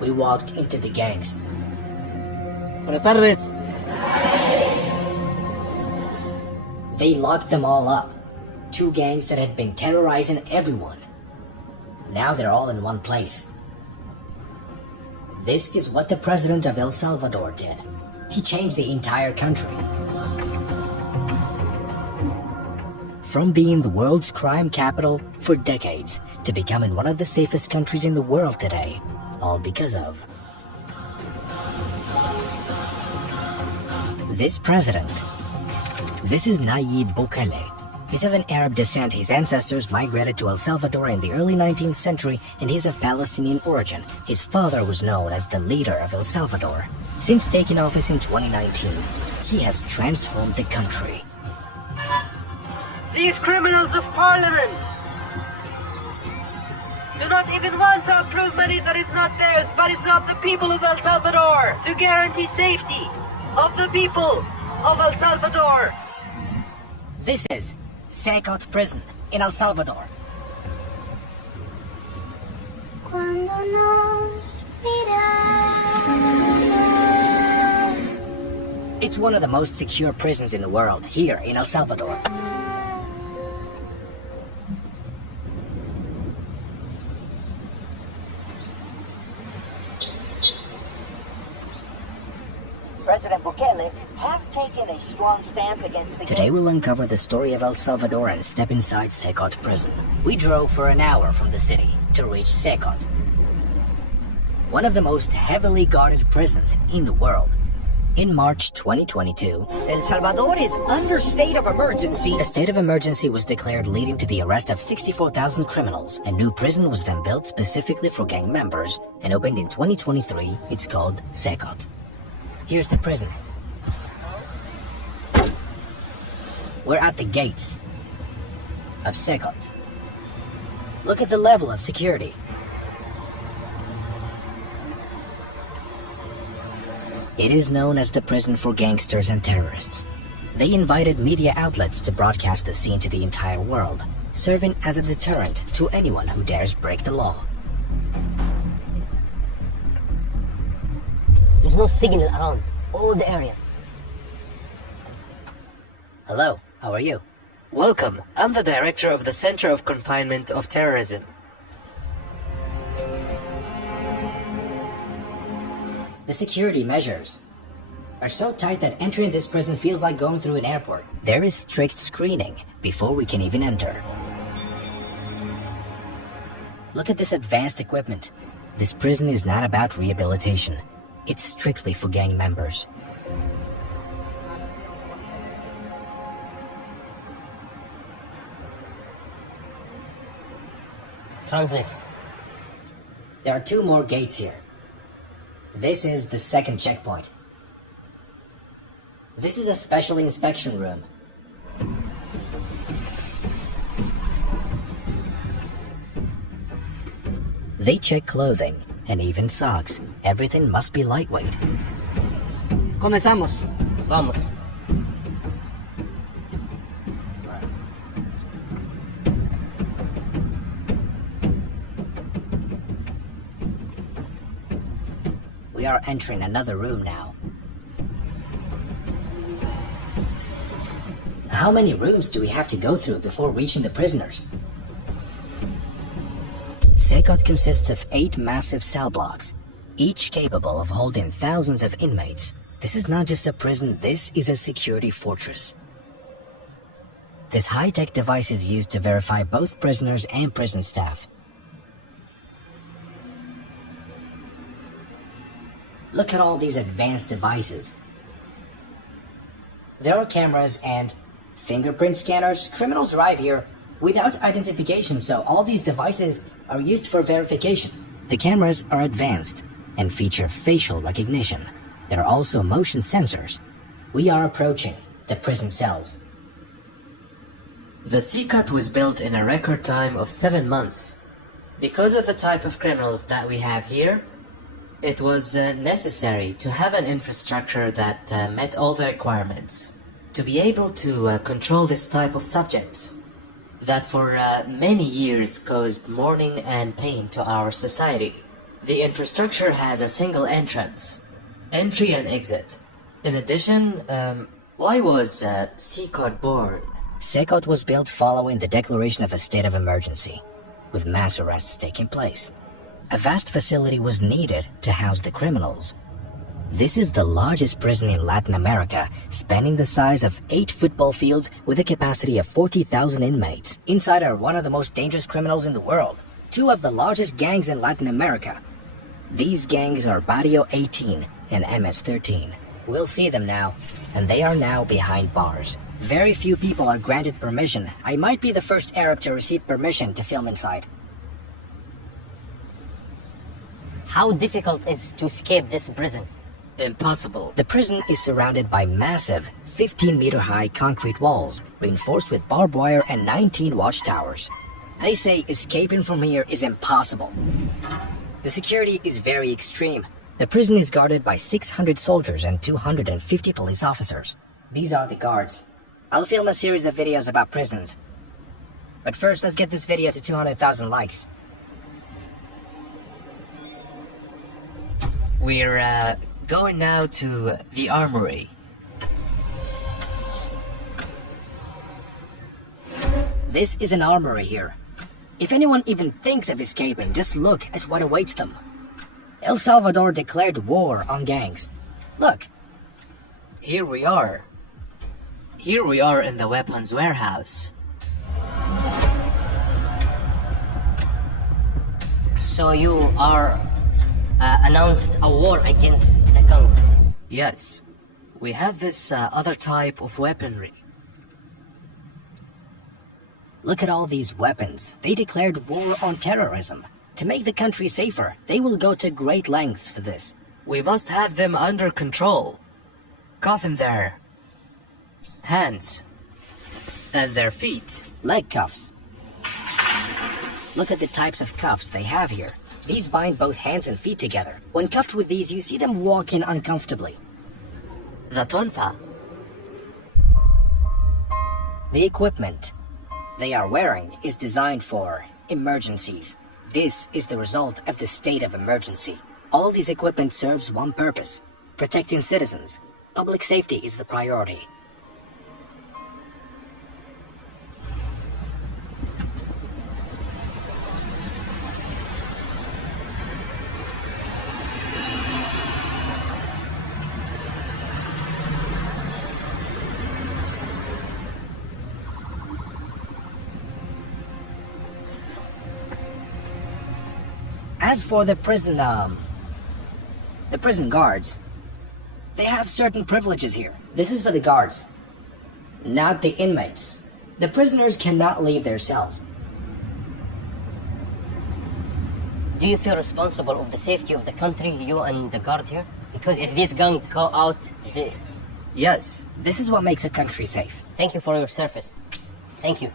we walked into the gangs. Buenas tardes. They locked them all up. 2 gangs that had been terrorizing everyone. Now they're all in one place. This is what the president of El Salvador did. He changed the entire country. From being the world's crime capital for decades to becoming one of the safest countries in the world today, all because of this president. This is Nayib Bukele. He's of an Arab descent. His ancestors migrated to El Salvador in the early 19th century, and he's of Palestinian origin. His father was known as the leader of El Salvador. Since taking office in 2019, he has transformed the country. These criminals of parliament do not even want to approve money that is not theirs, but it's of the people of El Salvador, to guarantee safety of the people of El Salvador. This is CECOT prison in El Salvador. Cuando nos miramos. It's one of the most secure prisons in the world, here in El Salvador. President Bukele has taken a strong stance against the... Today we'll uncover the story of El Salvador and step inside CECOT prison. We drove for an hour from the city to reach CECOT, one of the most heavily guarded prisons in the world. In March 2022, El Salvador is under state of emergency. a state of emergency was declared, leading to the arrest of 64,000 criminals. A new prison was then built specifically for gang members and opened in 2023. It's called CECOT. Here's the prison. We're at the gates of CECOT. Look at the level of security. It is known as the prison for gangsters and terrorists. They invited media outlets to broadcast the scene to the entire world, serving as a deterrent to anyone who dares break the law. There's no signal around all the area. Hello, how are you? Welcome. I'm the director of the Center of Confinement of Terrorism. The security measures are so tight that entering this prison feels like going through an airport. There is strict screening before we can even enter. Look at this advanced equipment. This prison is not about rehabilitation. It's strictly for gang members. Translate. There are 2 more gates here. This is the second checkpoint. This is a special inspection room. They check clothing and even socks. Everything must be lightweight. Comenzamos. Vamos. We are entering another room now. How many rooms do we have to go through before reaching the prisoners? CECOT consists of 8 massive cell blocks, each capable of holding thousands of inmates. This is not just a prison, this is a security fortress. This high-tech device is used to verify both prisoners and prison staff. Look at all these advanced devices. There are cameras and fingerprint scanners. Criminals arrive here without identification, so all these devices are used for verification. The cameras are advanced and feature facial recognition. There are also motion sensors. We are approaching the prison cells. The CECOT was built in a record time of 7 months. Because of the type of criminals that we have here, it was necessary to have an infrastructure that met all the requirements to be able to control this type of subjects that for many years caused mourning and pain to our society. The infrastructure has a single entrance, entry and exit. In addition, why was CECOT born? CECOT was built following the declaration of a state of emergency, with mass arrests taking place. A vast facility was needed to house the criminals. This is the largest prison in Latin America, spanning the size of 8 football fields with a capacity of 40,000 inmates. Inside are one of the most dangerous criminals in the world, 2 of the largest gangs in Latin America. These gangs are Barrio 18 and MS-13. We'll see them now, and they are now behind bars. Very few people are granted permission. I might be the first Arab to receive permission to film inside. How difficult is to escape this prison? Impossible. The prison is surrounded by massive 15-meter-high concrete walls, reinforced with barbed wire and 19 watchtowers. They say escaping from here is impossible. The security is very extreme. The prison is guarded by 600 soldiers and 250 police officers. These are the guards. I'll film a series of videos about prisons. But first, let's get this video to 200,000 likes. We're going now to the armory. This is an armory here. If anyone even thinks of escaping, just look at what awaits them. El Salvador declared war on gangs. Look. Here we are. Here we are in the weapons warehouse. So you are announced a war against the gang. Yes, we have this other type of weaponry. Look at all these weapons. They declared war on terrorism. To make the country safer, they will go to great lengths for this. We must have them under control. Cuff in their hands and their feet. Leg cuffs. Look at the types of cuffs they have here. These bind both hands and feet together. When cuffed with these, you see them walking uncomfortably. The tonfa. The equipment they are wearing is designed for emergencies. This is the result of the state of emergency. All this equipment serves one purpose: protecting citizens. Public safety is the priority. As for the prison guards, they have certain privileges here. This is for the guards, not the inmates. The prisoners cannot leave their cells. Do you feel responsible of the safety of the country, you and the guard here? Because if this gang go out, Yes. This is what makes a country safe. thank you for your service. Thank you.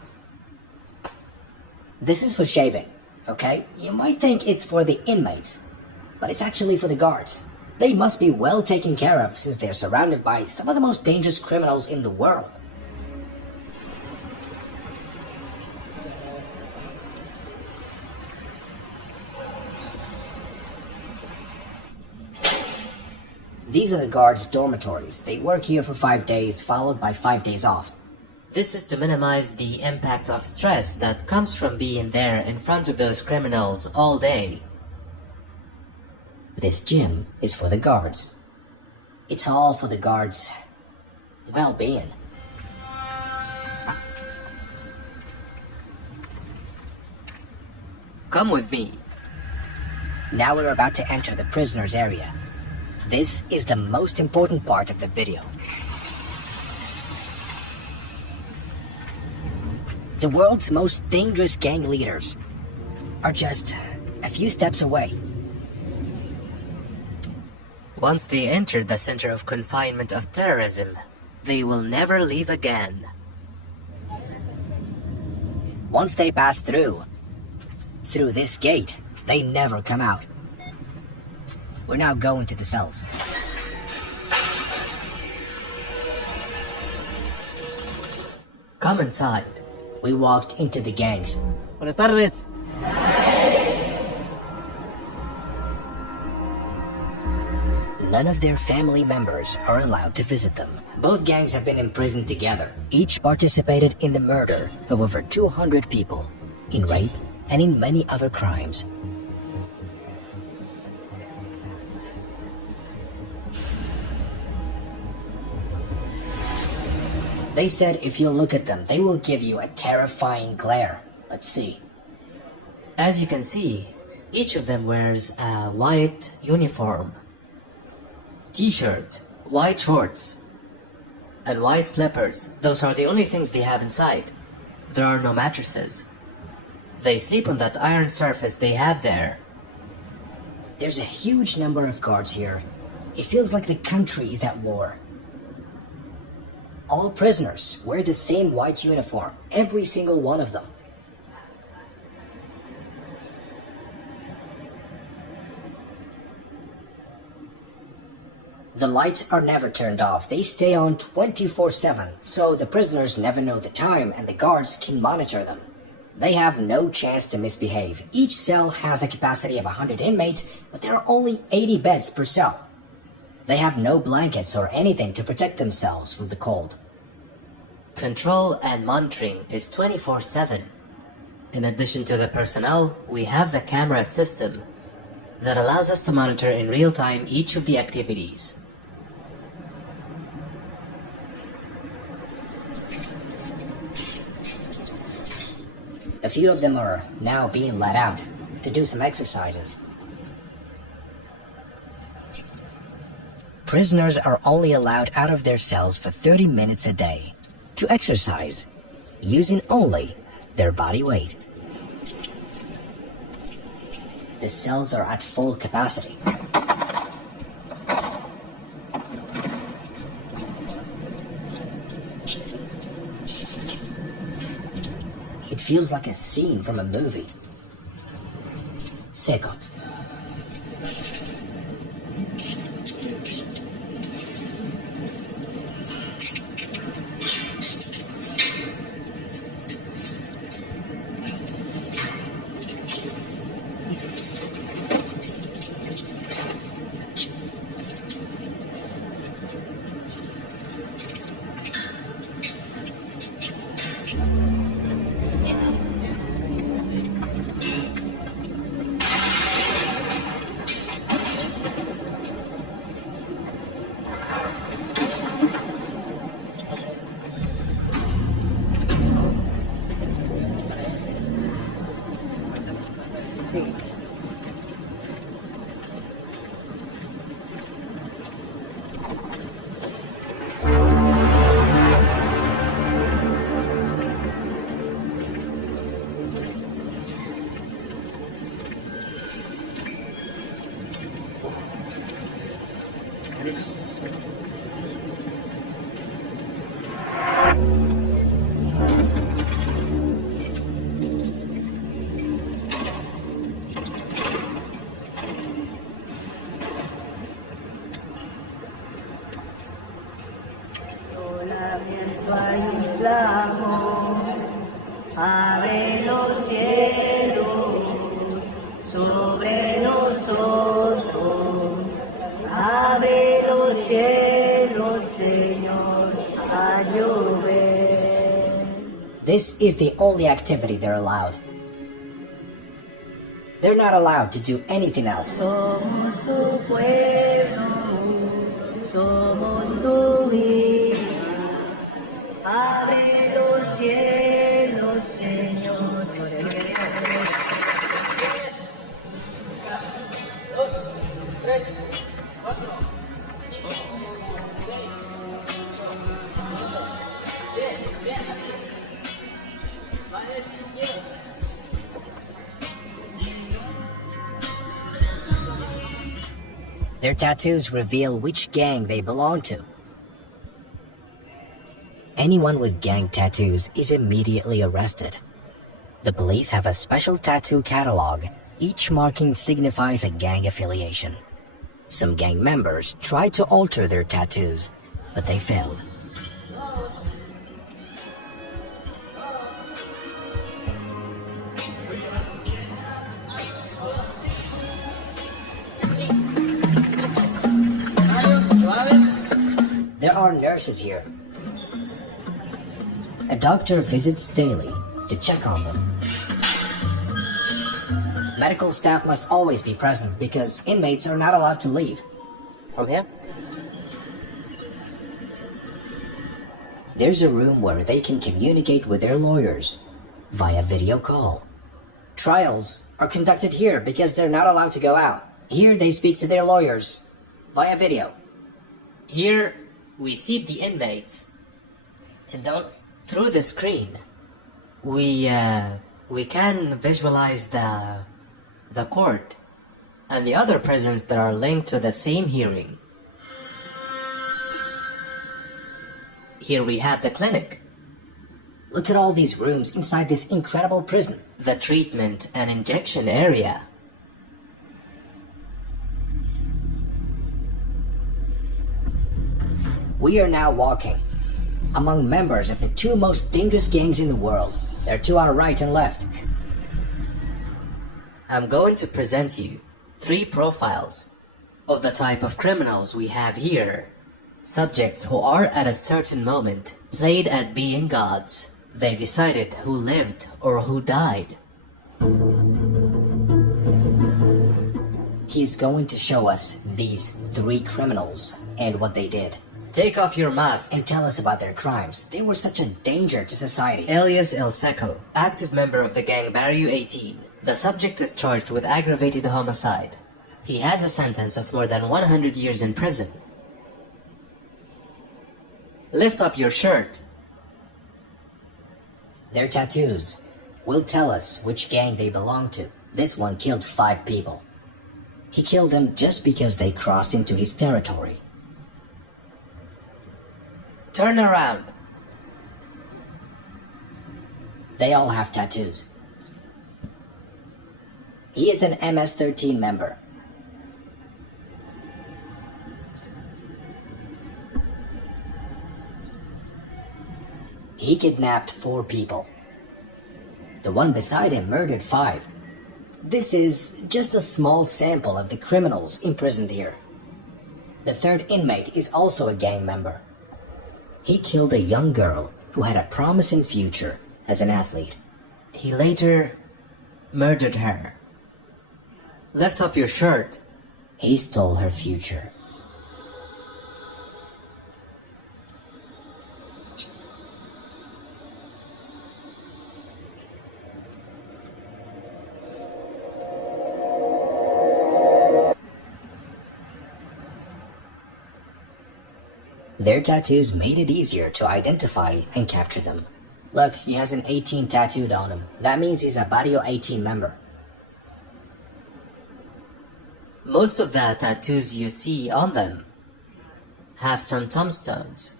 This is for shaving, okay? You might think it's for the inmates, but it's actually for the guards. They must be well taken care of since they're surrounded by some of the most dangerous criminals in the world. These are the guards' dormitories. They work here for 5 days, followed by 5 days off. This is to minimize the impact of stress that comes from being there in front of those criminals all day. This gym is for the guards. It's all for the guards' well-being. Come with me. Now we're about to enter the prisoners' area. This is the most important part of the video. The world's most dangerous gang leaders are just a few steps away. Once they enter the center of confinement of terrorism, they will never leave again. Once they pass through this gate, they never come out. We're now going to the cells. Come inside. We walked into the gangs. Buenas tardes. none of their family members are allowed to visit them. Both gangs have been imprisoned together. Each participated in the murder of over 200 people, in rape, and in many other crimes. They said if you look at them, they will give you a terrifying glare. Let's see. As you can see, each of them wears a white uniform, t-shirt, white shorts, and white slippers. Those are the only things they have inside. There are no mattresses. They sleep on that iron surface they have there. There's a huge number of guards here. It feels like the country is at war. All prisoners wear the same white uniform, every single one of them. The lights are never turned off. They stay on 24/7, so the prisoners never know the time and the guards can monitor them. They have no chance to misbehave. Each cell has a capacity of 100 inmates, but there are only 80 beds per cell. They have no blankets or anything to protect themselves from the cold. Control and monitoring is 24/7. In addition to the personnel, we have the camera system that allows us to monitor in real time each of the activities. A few of them are now being let out to do some exercises. Prisoners are only allowed out of their cells for 30 minutes a day to exercise, using only their body weight. The cells are at full capacity. It feels like a scene from a movie. CECOT. Abre los cielos sobre nosotros. Abre los cielos, Señor, a llover. This is the only activity they're allowed. They're not allowed to do anything else. Somos tu pueblo, somos tu vida. Abre los cielos, Señor. Their tattoos reveal which gang they belong to. Anyone with gang tattoos is immediately arrested. The police have a special tattoo catalog. Each marking signifies a gang affiliation. Some gang members tried to alter their tattoos, but they failed. are nurses here. A doctor visits daily to check on them. Medical staff must always be present because inmates are not allowed to leave. From here? There's a room where they can communicate with their lawyers via video call. Trials are conducted here because they're not allowed to go out. Here they speak to their lawyers via video. Here we see the inmates Sit down. through the screen. We can visualize the court and the other prisons that are linked to the same hearing. Here we have the clinic, Look at all these rooms inside this incredible prison. the treatment and injection area. We are now walking among members of the two most dangerous gangs in the world. They're to our right and left. I'm going to present you 3 profiles of the type of criminals we have here. Subjects who are at a certain moment played at being gods. They decided who lived or who died. He's going to show us these 3 criminals and what they did. Take off your mask. And tell us about their crimes. They were such a danger to society. Alias El Seco, active member of the gang Barrio 18. The subject is charged with aggravated homicide. He has a sentence of more than 100 years in prison. Lift up your shirt. Their tattoos will tell us which gang they belong to. This one killed 5 people. He killed them just because they crossed into his territory. Turn around. They all have tattoos. He is an MS-13 member. He kidnapped 4 people. The one beside him murdered 5. This is just a small sample of the criminals imprisoned here. The 3rd inmate is also a gang member. He killed a young girl who had a promising future as an athlete. He later murdered her. Lift up your shirt. He stole her future. Their tattoos made it easier to identify and capture them. Look, he has an 18 tattooed on him. That means he's a Barrio 18 member. Most of the tattoos you see on them have some tombstones.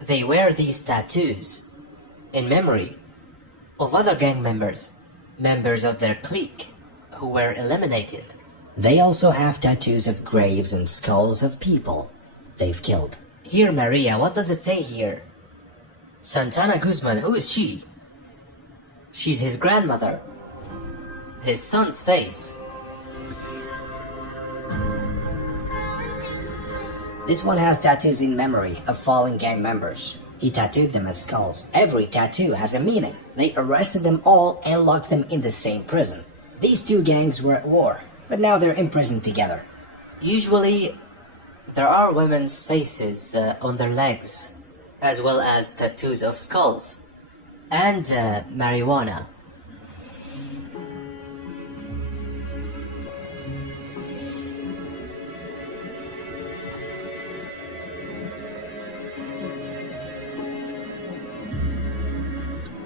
They wear these tattoos in memory of other gang members, members of their clique who were eliminated. They also have tattoos of graves and skulls of people they've killed. Here, Maria, what does it say here? Santana Guzman, who is she? She's his grandmother. His son's face. This one has tattoos in memory of fallen gang members. He tattooed them as skulls. Every tattoo has a meaning. They arrested them all and locked them in the same prison. These 2 gangs were at war, but now they're imprisoned together. Usually, there are women's faces on their legs, as well as tattoos of skulls, and marijuana.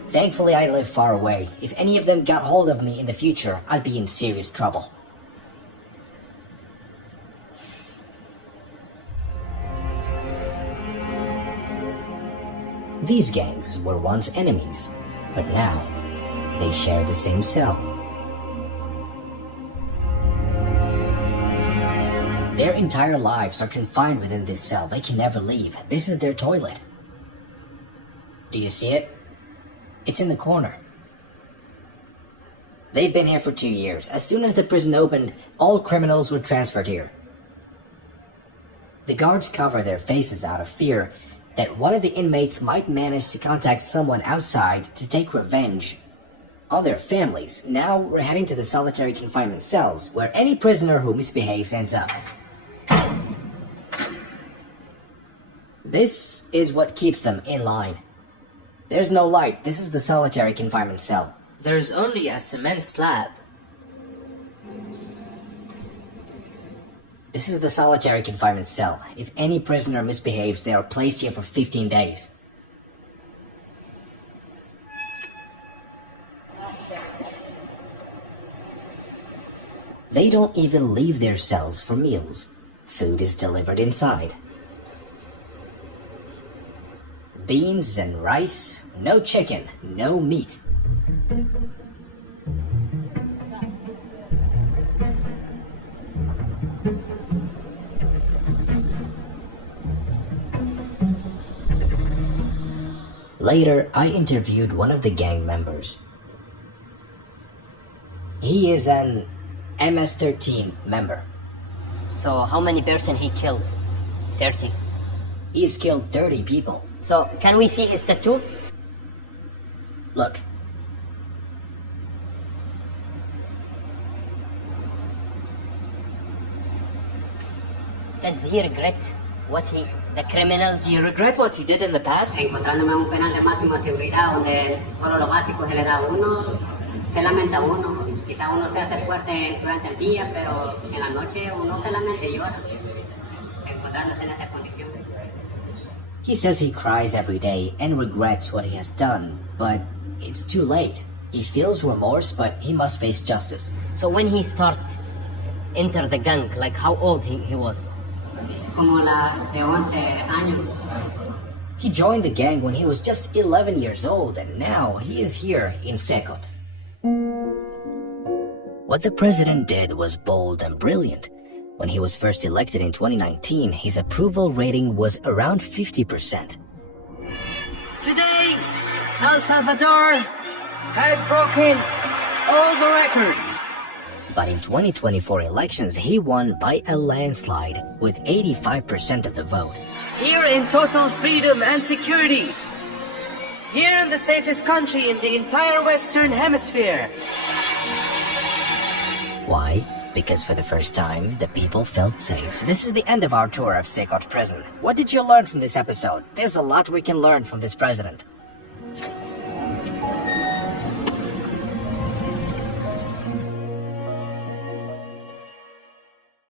Thankfully, I live far away. If any of them got hold of me in the future, I'd be in serious trouble. These gangs were once enemies, but now they share the same cell. Their entire lives are confined within this cell. They can never leave. This is their toilet. Do you see it? It's in the corner. They've been here for 2 years. As soon as the prison opened, all criminals were transferred here. The guards cover their faces out of fear that one of the inmates might manage to contact someone outside to take revenge on their families. Now we're heading to the solitary confinement cells, where any prisoner who misbehaves ends up. This is what keeps them in line. There's no light. This is the solitary confinement cell. There's only a cement slab. This is the solitary confinement cell. If any prisoner misbehaves, they are placed here for 15 days. They don't even leave their cells for meals. Food is delivered inside. Beans and rice, no chicken, no meat. Later, I interviewed one of the gang members. He is an MS-13 member. So how many person he killed? 30. He's killed 30 people. So can we see his tattoo? Look. Does he regret what the criminals? Do you regret what you did in the past? Encontrándome un penal de máxima seguridad donde solo lo básico se le da a uno, se lamenta uno. Quizá uno se hace fuerte durante el día, pero en la noche uno se lamenta y llora, encontrándose en estas condiciones. He says he cries every day and regrets what he has done, but it's too late. He feels remorse, but he must face justice. So when he enter the gang, like how old he was? Como la de 11 años. He joined the gang when he was just 11 years old, and now he is here in CECOT. What the president did was bold and brilliant. When he was first elected in 2019, his approval rating was around 50%. Today, El Salvador has broken all the records. But in 2024 elections, he won by a landslide with 85% of the vote. Here in total freedom and security. Here in the safest country in the entire Western Hemisphere. Why? Because for the first time, the people felt safe. This is the end of our tour of CECOT prison. What did you learn from this episode? There's a lot we can learn from this president.